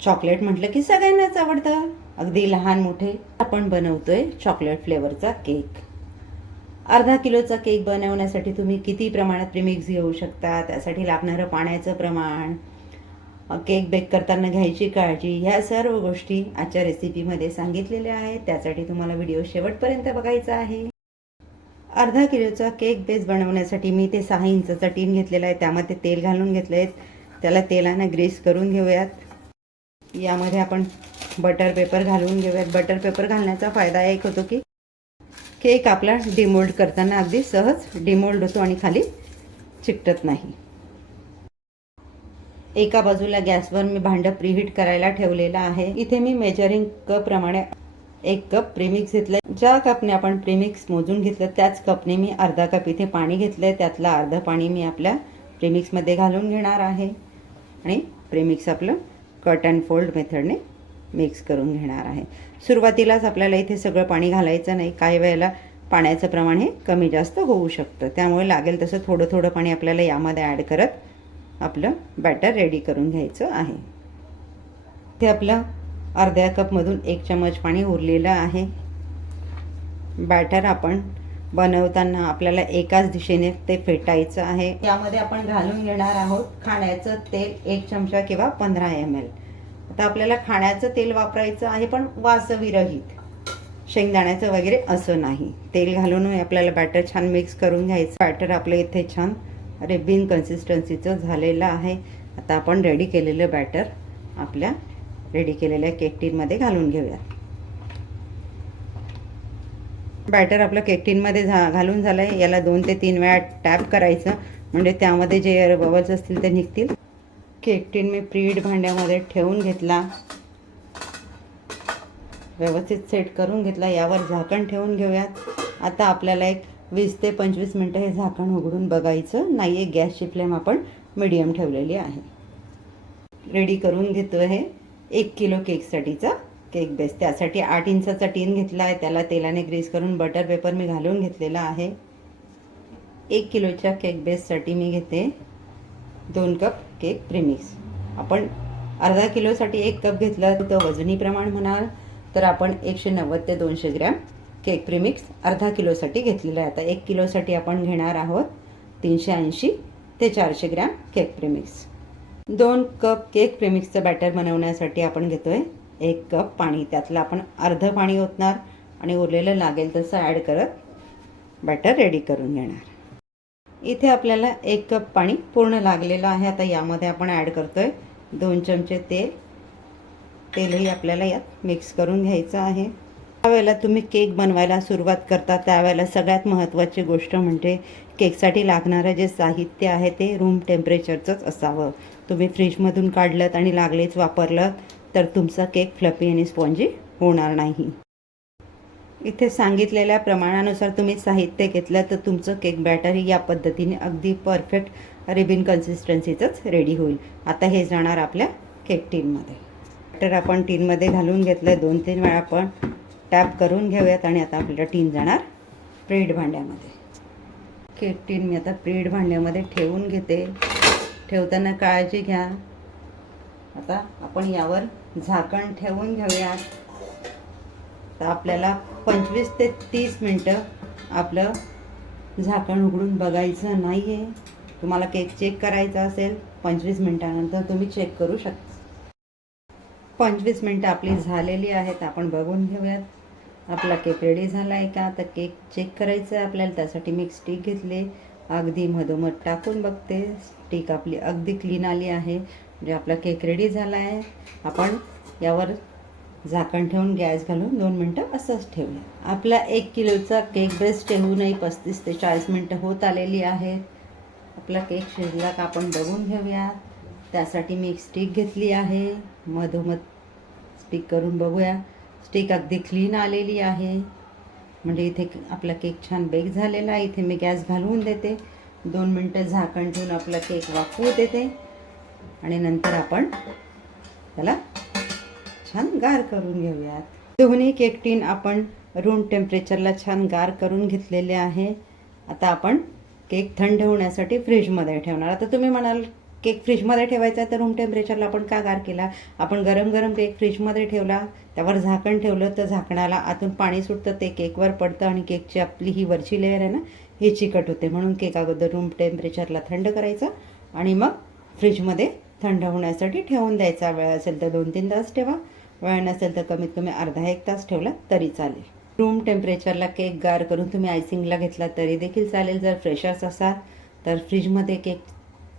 Chocolate म्हटलं की सगळ्यांनाच आवडतं, अगदी लहान मोठे. आपण बनवतोय चॉकलेट फ्लेवरचा केक. अर्धा किलोचा केक बनवण्यासाठी तुम्ही किती प्रमाणात प्रीमिक्स घेऊ शकता, त्यासाठी लागणारं पाण्याचं प्रमाण, केक बेक करताना घ्यायची काळजी, ह्या सर्व गोष्टी आजच्या रेसिपीमध्ये सांगितलेल्या आहेत. त्यासाठी तुम्हाला व्हिडिओ शेवटपर्यंत बघायचा आहे. अर्धा किलोचा केक बेस बनवण्यासाठी मी ते 6 इंचाचा टीन घेतलेला आहे. त्यामध्ये तेल घालून घेतलं आहे. त्याला तेलानं ग्रीस करून घेऊयात. यामध्ये आपण बटर पेपर घालून घेऊयात. बटर पेपर घालण्याचा फायदा एक होतो की केक आपला डिमोल्ड करताना अगदी सहज डिमोल्ड होतो आणि खाली चिकटत नाही. एका बाजूला गॅसवर मी भांडं प्रीहीट करायला ठेवलेलं आहे. इथे मी मेजरिंग कप प्रमाणे 1 कप प्रीमिक्स घेतलंय. ज्या कपने आपण प्रीमिक्स मोजून घेतलं त्याच कपने मी अर्धा कप इथे पाणी घेतलंय. त्यातलं अर्ध पाणी मी आपल्या प्रीमिक्समध्ये घालून घेणार आहे आणि प्रीमिक्स आपलं कट अँड फोल्ड मेथडने मिक्स करून घेणार आहे. सुरुवातीलाच आपल्याला इथे सगळं पाणी घालायचं नाही. काही वेळेला पाण्याचं प्रमाण हे कमी जास्त होऊ शकतं. त्यामुळे लागेल तसं थोडं थोडं पाणी आपल्याला यामध्ये ॲड करत आपलं बॅटर रेडी करून घ्यायचं आहे. ते आपलं अर्ध्या कपमधून 1 चमच पाणी उरलेलं आहे. बॅटर आपण बनवताना आपल्याला एकाच दिशेने ते फेटायचं आहे. यामध्ये आपण घालून घेणार आहोत खाण्याचं तेल 1 चमचा किंवा 15 ml. आता आपल्याला खाण्याचं तेल वापरायचं आहे पण वासविरहित, शेंगदाण्याचं वगैरे असं नाही. तेल घालून आपल्याला बॅटर छान मिक्स करून घ्यायचं. बॅटर आपलं इथे छान रिबिन कन्सिस्टन्सीचं झालेलं आहे. आता आपण रेडी केलेलं बॅटर आपल्या रेडी केलेल्या केक टीनमध्ये घालून घेऊया. बॅटर आपलं केक टीनमध्ये घालून झालं आहे. याला 2 ते 3 वेळा टॅप करायचं म्हणजे त्यामध्ये जे एअर बबल्स असतील ते निघतील. केक टीन मी प्रीहीट भांड्यामध्ये ठेवून घेतला, व्यवस्थित सेट करून घेतला. यावर झाकण ठेवून घेऊयात. आता आपल्याला एक 20 ते 25 मिनटं हे झाकण उघडून बघायचं नाही आहे. गॅसची फ्लेम आपण मीडियम ठेवलेली आहे. रेडी करून घेतो आहे 1 किलो केकसाठीचा केक बेस. त्यासाठी 8 इंचाचा टीन घेतला आहे. त्याला तेलाने ग्रीस करून बटर पेपर मी घालून घेतलेला आहे. 1 किलोच्या केक बेससाठी मी घेते 2 कप केक प्रीमिक्स. आपण अर्धा किलोसाठी 1 कप घेतला तर वजनी प्रमाण म्हणाल तर आपण 190 ते 200 ग्रॅम केक प्रीमिक्स अर्धा किलोसाठी घेतलेला आहे. आता 1 किलोसाठी आपण घेणार आहोत 380 ते 400 gram cake premix. 2 cup cake प्रीमिक्सचं बॅटर बनवण्यासाठी आपण घेतोय 1 कप पाणी. त्यातलं आपण अर्ध पाणी ओतणार आणि उरलेलं लागेल तसं ॲड करत बॅटर रेडी करून घेणार. इथे आपल्याला 1 कप पाणी पूर्ण लागलेलं आहे. आता यामध्ये आपण ॲड करतोय 2 चमचे तेल. तेलही आपल्याला यात मिक्स करून घ्यायचं आहे. त्यावेळेला तुम्ही केक बनवायला सुरुवात करता त्यावेळेला सगळ्यात महत्त्वाची गोष्ट म्हणजे केकसाठी लागणारं जे साहित्य आहे ते रूम टेम्परेचरचंच असावं. तुम्ही फ्रीजमधून काढलं आणि लागलेच वापरलं तर तुमचा केक फ्लफी आणि स्पॉन्जी होणार नाही. इथे सांगितलेल्या प्रमाणानुसार तुम्ही साहित्य घेतलं तर तुमचं केक बॅटरही या पद्धतीने अगदी परफेक्ट रिबिन कन्सिस्टन्सीचंच रेडी होईल. आता हे जाणार आपल्या केक टीनमध्ये. बॅटर आपण टीनमध्ये घालून घेतलं. 2-3 वेळा आपण टॅप करून घेऊयात आणि आता आपल्याला टीन जाणार प्रीहीट भांड्यामध्ये. केक टीन मी आता प्रीहीट भांड्यामध्ये ठेवून घेते. ठेवताना काळजी घ्या. आता आपण यावर झाकण ठेवून घेऊयात. तर आपल्याला 25 ते 30 मिनटं आपलं झाकण उघडून बघायचं नाही आहे. तुम्हाला केक चेक करायचा असेल 25 मिनटानंतर तुम्ही चेक करू शकता. 25 मिनटं आपली झालेली आहेत. आपण बघून घेऊयात आपला केक रेडी झाला आहे का. तर केक चेक करायचं आहे आपल्याला. त्यासाठी मी एक स्टिक घेतली, अगदी मधोमध टाकून बघते. स्टिक आपली अगदी क्लीन आली आहे म्हणजे आपला केक रेडी झाला आहे. आपण यावर झाकण ठेवून गॅस घालून 2 मिनटं असंच ठेवूया. आपला 1 किलोचा केक बेस ठेवूनही 35 ते 40 मिनटं होत आलेली आहेत. आपला केक शिजला का आपण बघून घेऊया. त्यासाठी मी एक स्टिक घेतली आहे, मधोमध स्टिक करून बघूया. स्टिक अगदी क्लीन आलेली आहे म्हणजे इथे आपला केक छान बेक झालेला आहे. इथे मी गॅस घालवून देते. 2 मिनटं झाकण ठेवून आपला केक वाफवू देते आणि नंतर आपण त्याला छान गार करून घेऊयात. दोन्ही केक टीन आपण रूम टेम्परेचरला छान गार करून घेतलेले आहे. आता आपण केक थंड होण्यासाठी फ्रीजमध्ये ठेवणार. आता तुम्ही म्हणाल केक फ्रीजमध्ये ठेवायचा आहे तर रूम टेम्परेचरला आपण का गार केला? आपण गरम गरम केक फ्रीजमध्ये ठेवला, त्यावर झाकण ठेवलं तर झाकणाला आतून पाणी सुटतं, ते केकवर पडतं आणि केकची आपली ही वरची लेअर आहे ना ही चिकट होते. म्हणून केक अगोदर रूम टेम्परेचरला थंड करायचा आणि मग फ्रीजमध्ये थंड होण्यासाठी ठेवून द्यायचा. वेळ असेल तर 2-3 तास ठेवा, वेळ नसेल तर कमीत कमी अर्धा-1 तास ठेवला तरी चालेल. रूम टेम्परेचरला केक गार करून तुम्ही आयसिंगला घेतला तरी देखील चालेल. जर फ्रेशर्स असाल तर फ्रीजमध्ये केक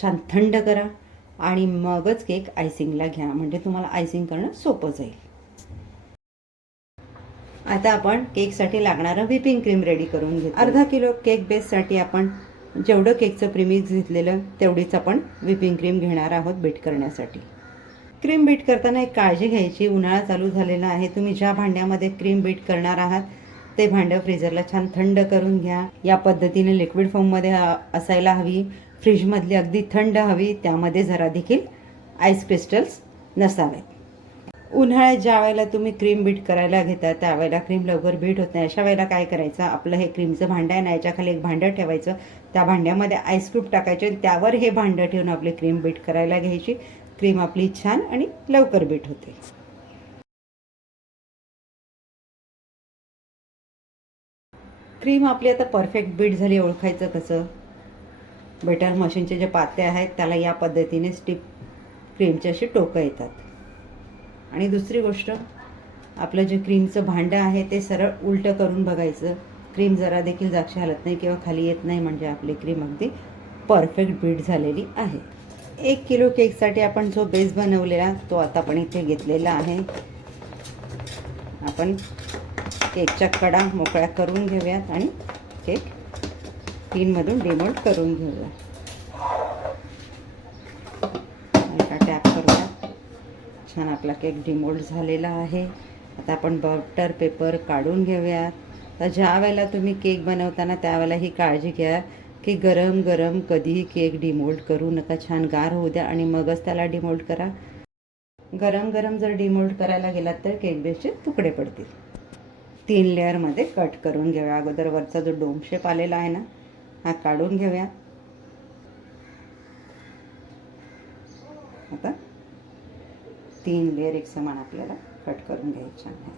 छान थंड करा आणि मगच केक आयसिंगला घ्या, म्हणजे तुम्हाला आयसिंग करणं सोपं जाईल. आता आपण केकसाठी लागणारं व्हिपिंग क्रीम रेडी करून घेऊ. अर्धा किलो केक बेससाठी आपण जेवढं केकचं प्रीमिक्स घेतलेलं तेवढीच आपण व्हिपिंग क्रीम घेणार आहोत बीट करण्यासाठी. क्रीम बीट करताना एक काळजी घ्यायची, उन्हाळा चालू झालेला आहे. तुम्ही ज्या भांड्यामध्ये क्रीम बीट करणार आहात ते भांडं फ्रीजरला छान थंड करून घ्या. या पद्धतीने लिक्विड फॉर्ममध्ये असायला हवी. फ्रीजमधली अगदी थंड हवी, त्यामध्ये जरा देखील आईस क्रिस्टल्स नसावेत. उन्हाळ्यात ज्या वेळेला तुम्ही क्रीम बीट करायला घेता त्यावेळेला क्रीम लवकर बीट होत नाही. अशा वेळेला काय करायचं, आपलं हे क्रीमचं भांडं आहे ना याच्याखाली एक भांडं ठेवायचं, त्या भांड्यामध्ये आईस क्यूब टाकायचे आणि त्यावर हे भांडं ठेवून आपली क्रीम बीट करायला घ्यायची. क्रीम आपली छान आणि लवकर बीट होते. क्रीम आपली आता परफेक्ट बीट झाली. ओळखायचं कसं? बेटर मशीनचे जे पाते आहेत त्याला या पद्धतीने स्टिप क्रीमचे अशी टोकं येतात. आणि दुसरी गोष्ट, आपलं जे क्रीमचं भांडं आहे ते सरळ उलटं करून बघायचं. क्रीम जरा देखील जागची हलत नाही किंवा खाली येत नाही, म्हणजे आपली क्रीम अगदी परफेक्ट बीट झालेली आहे. 1 किलो केकसाठी आपण जो बेस बनवलेला तो आता आपण इथे घेतलेला आहे. आपण केकच्या कडा मोकळ्या करून घेऊयात आणि केक टीनमधून डिमोल्ड करून घेऊया. हलका टॅप करूया. छान आपला केक डिमोल्ड झालेला आहे. आता आपण बटर पेपर काढून घेऊयात. तर ज्या वेळेला तुम्ही केक बनवताना त्यावेळेला ही काळजी घ्या की गरम गरम कधीही केक डिमोल्ड करू नका. छान गार होऊ द्या आणि मगच त्याला डिमोल्ड करा. गरम गरम जर डिमोल्ड करायला गेलात तर केक बेसचे तुकडे पडतील. 3 लेअरमध्ये कट करून घेऊया. अगोदर वरचा जो डोम शेप आलेला आहे ना हा काढून घेऊया. आता 3 लेअर एक समान आपल्याला कट करून घ्यायचे आहे.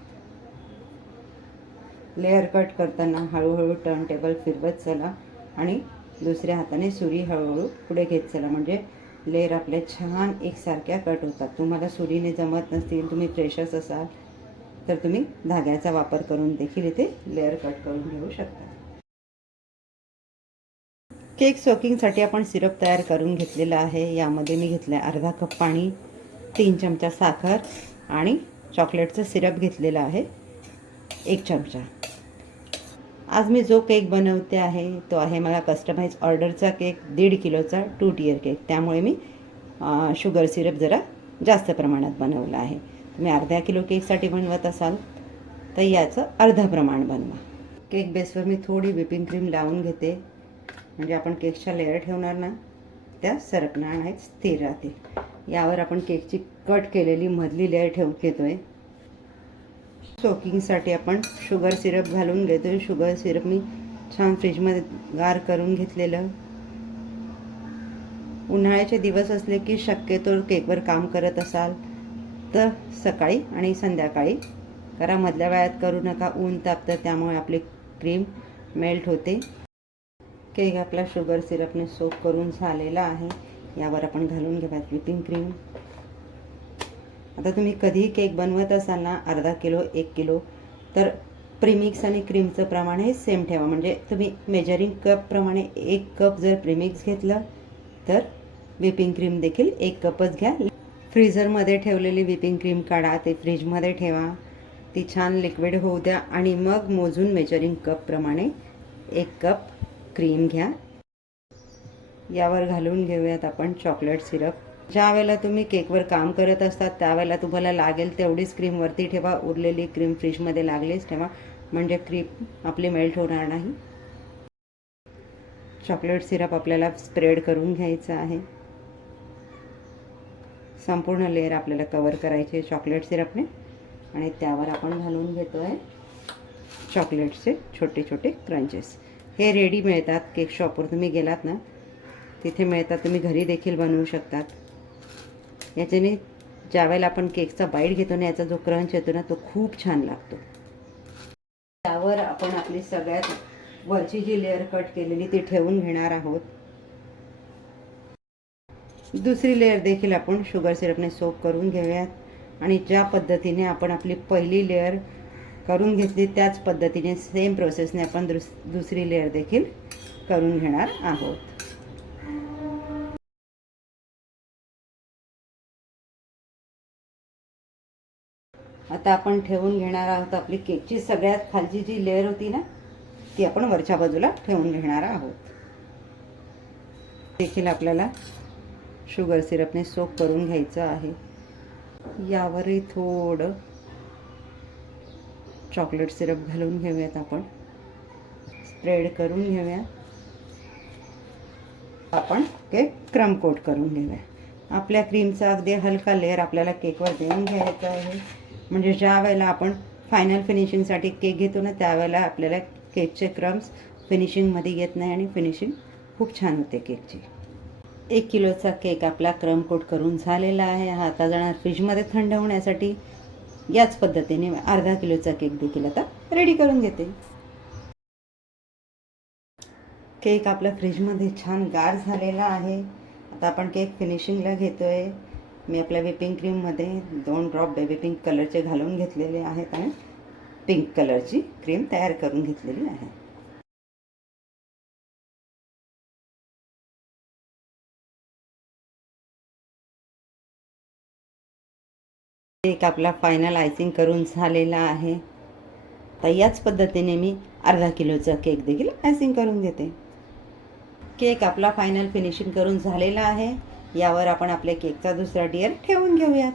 लेअर कट करताना हळूहळू टर्न टेबल फिरवत चला आणि दुसऱ्या हाताने सुरी हळूहळू पुढे घेत चला, म्हणजे लेअर आपल्या छान एकसारख्या कट होतात. तुम्हाला सुरीने जमत नसतील, तुम्ही फ्रेशर्स असाल तर तुम्ही धाग्याचा वापर करून देखील इथे लेअर कट करून घेऊ शकता. केक सोकिंगसाठी आपण सिरप तयार करून घेतलेला आहे. यामध्ये मी घेतलं आहे अर्धा कप पाणी, 3 चमचा साखर आणि चॉकलेटचं सिरप घेतलेलं आहे 1 चमचा. आज मी जो केक बनवते आहे तो आहे मला कस्टमाइज ऑर्डरचा केक, 1.5 किलोचा 2 टियर केक. त्यामुळे मी शुगर सिरप जरा जास्त प्रमाणात बनवलं आहे. तुम्ही अर्धा किलो केकसाठी बनवत असाल तर याचं अर्धा प्रमाण बनवा. केक बेसवर मी थोडी व्हिपिंग क्रीम लावून घेते, म्हणजे आपण केकच्या लेअर ठेवणार ना त्या सरकणार नाहीत, स्थिर राहतील. यावर आपण केकची कट केलेली मधली लेअर ठेवून घेतोय. सोकिंगसाठी आपण शुगर सिरप घालून घेतोय. शुगर सिरप मी छान फ्रीजमध्ये गार करून घेतलेलं. उन्हाळ्याचे दिवस असले की शक्यतो केकवर काम करत असाल तर सकाळी आणि संध्याकाळी करा. मधल्या वेळात करू नका, ऊन तापतं त्यामुळे आपली क्रीम मेल्ट होते. केक आपला शुगर सिरपने सोक करून झालेला आहे. यावर आपण घालून घेऊयात व्हिपिंग क्रीम. आता तुम्ही कधीही केक बनवत असाल ना अर्धा किलो 1 किलो तर प्रीमिक्स आणि क्रीमचं प्रमाण हे सेम ठेवा. म्हणजे तुम्ही मेजरिंग कपप्रमाणे 1 कप जर प्रीमिक्स घेतलं तर व्हिपिंग क्रीम देखील 1 कपच घ्या. फ्रीझरमध्ये ठेवलेली व्हिपिंग क्रीम काढा, ते फ्रीजमध्ये ठेवा, ती छान लिक्विड होऊ द्या आणि मग मोजून मेजरिंग कपप्रमाणे 1 कप क्रीम घ्या. यावर घालून घेऊयात आपण चॉकलेट सिरप. ज्या वेळेला तुम्ही केकवर काम करत असतात त्यावेळेला तुम्हाला लागेल तेवढीच क्रीम वरती ठेवा, उरलेली क्रीम फ्रीजमध्ये लागलीच ठेवा, म्हणजे क्रीम आपली मेल्ट होणार नाही. चॉकलेट सिरप आपल्याला स्प्रेड करून घ्यायचं आहे. संपूर्ण लेअर आपल्याला कवर करायची आहे चॉकलेट सिरपने आणि त्यावर आपण घालून घेतो आहे चॉकलेटचे छोटे छोटे क्रंचेस. हे रेडी मिळतात केक शॉपवर. तुम्ही गेलात ना तिथे मिळतात, तुम्ही घरी देखील बनवू शकतात। याच्याने ज्यावेळेला आपण केकचा बाईट घेतो ना, याचा जो क्रंच येतो ना, तो खूप छान लागतो। त्यावर आपण आपली सगळ्यात वरची जी लेअर कट केलेली ती ठेवून घेणार आहोत। दुसरी लेअर देखील आपण शुगर सिरपने सोक करून घेऊयात आणि ज्या पद्धतीने आपण आपली पहिली लेअर करून घेतली त्याच पद्धतीने सेम प्रोसेसने आपण दुसरी लेअर देखील करून घेणार आहोत। आता आपण ठेवून घेणार आहोत आपली केकची सगळ्यात खालची जी लेअर होती ना, ती आपण वरच्या बाजूला ठेवून घेणार आहोत। देखील आपल्याला शुगर सिरपने सोक करून घ्यायचं आहे। यावरही थोडं चॉकलेट सिरप घालून घेऊयात, आपण स्प्रेड करून घेऊया। आपण केक क्रम कोट करून घेऊया। आपल्या क्रीमचा अगदी हलका लेअर आपल्याला केकवर देऊन घ्यायचा आहे, म्हणजे ज्या वेळेला आपण फायनल फिनिशिंगसाठी केक घेतो ना, त्यावेळेला आपल्याला केकचे क्रम्स फिनिशिंगमध्ये येत नाही आणि फिनिशिंग खूप छान होते केकची। 1 किलोचा केक आपला क्रम कोट करून झालेला आहे। हा आता जाणार फ्रीजमध्ये थंड होण्यासाठी। याच पद्धतीने अर्धा किलोचा केक देखील आता रेडी करून घेते। केक आपल्या फ्रीजमध्ये छान गार झालेला आहे। आता आपण केक फिनिशिंगला घेतोय। मी आपल्या व्हिपिंग क्रीममध्ये 2 ड्रॉप बेबी पिंक कलरचे घालून घेतलेले आहेत आणि पिंक कलरची क्रीम तयार करून घेतलेली आहे। केक आपला फायनल आयसिंग करून झालेला आहे। तर याच पद्धतीने मी अर्धा किलोचा केक देखील आयसिंग करून घेते। केक आपला फायनल फिनिशिंग करून झालेला आहे। यावर आपण आपल्या केकचा दुसरा लेयर ठेवून घेऊयात।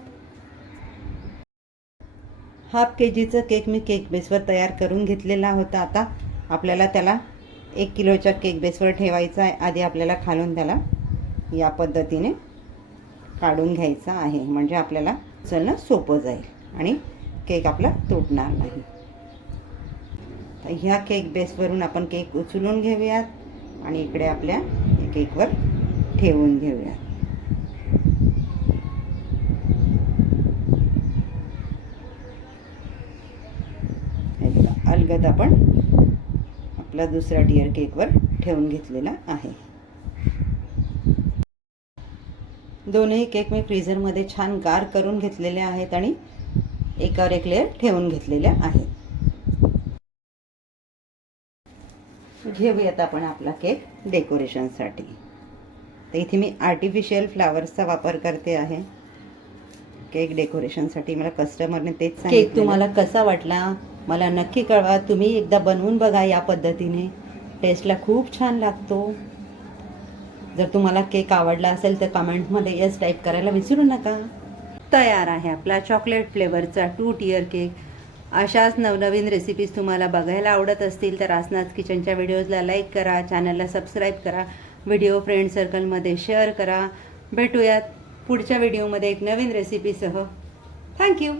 हाफ केजीचा केक मी केक बेसवर तयार करून घेतलेला होता। आता आपल्याला त्याला 1 किलोच्या केक बेसवर ठेवायचा आहे। आधी आपल्याला खालून त्याला या पद्धतीने काढून घ्यायचा आहे, म्हणजे आपल्याला उचलणं सोपं जाईल आणि केक आपला तुटणार नाही। तर ह्या केक बेसवरून आपण केक उचलून घेऊयात आणि इकडे आपल्या केकवर ठेवून घेऊयात। अलगद आपण आपला दुसरा लेयर केकवर ठेवून घेतलेला आहे। दोन्ही केक मी फ्रीझरमध्ये छान गार करून घेतलेले आहेत आणि एकावर एक लेयर ठेवून घेतलेल्या आहेत। घेऊयात आपण आपला केक डेकोरेशनसाठी। तर इथे मी आर्टिफिशियल फ्लावर्सचा वापर करते आहे केक डेकोरेशनसाठी। मला कस्टमरने तेच सांगितलं। केक तुम्हाला कसा वाटला मला नक्की कळवा। तुम्ही एकदा बनवून बघा या पद्धतीने, टेस्टला खूप छान लागतो। जर तुम्हाला केक आवडला असेल तर कमेंटमध्ये यस टाईप करायला विसरू नका। तयार आहे आपला चॉकलेट फ्लेवरचा 2 टियर केक। अशाच नवनवीन रेसिपीज तुम्हाला बघायला आवडत असतील तर आसनाज किचनच्या व्हिडिओजला लाईक करा, चॅनलला सबस्क्राईब करा, व्हिडिओ फ्रेंड सर्कलमध्ये शेअर करा। भेटूयात पुढच्या व्हिडिओमध्ये एक नवीन रेसिपीसह। थँक्यू।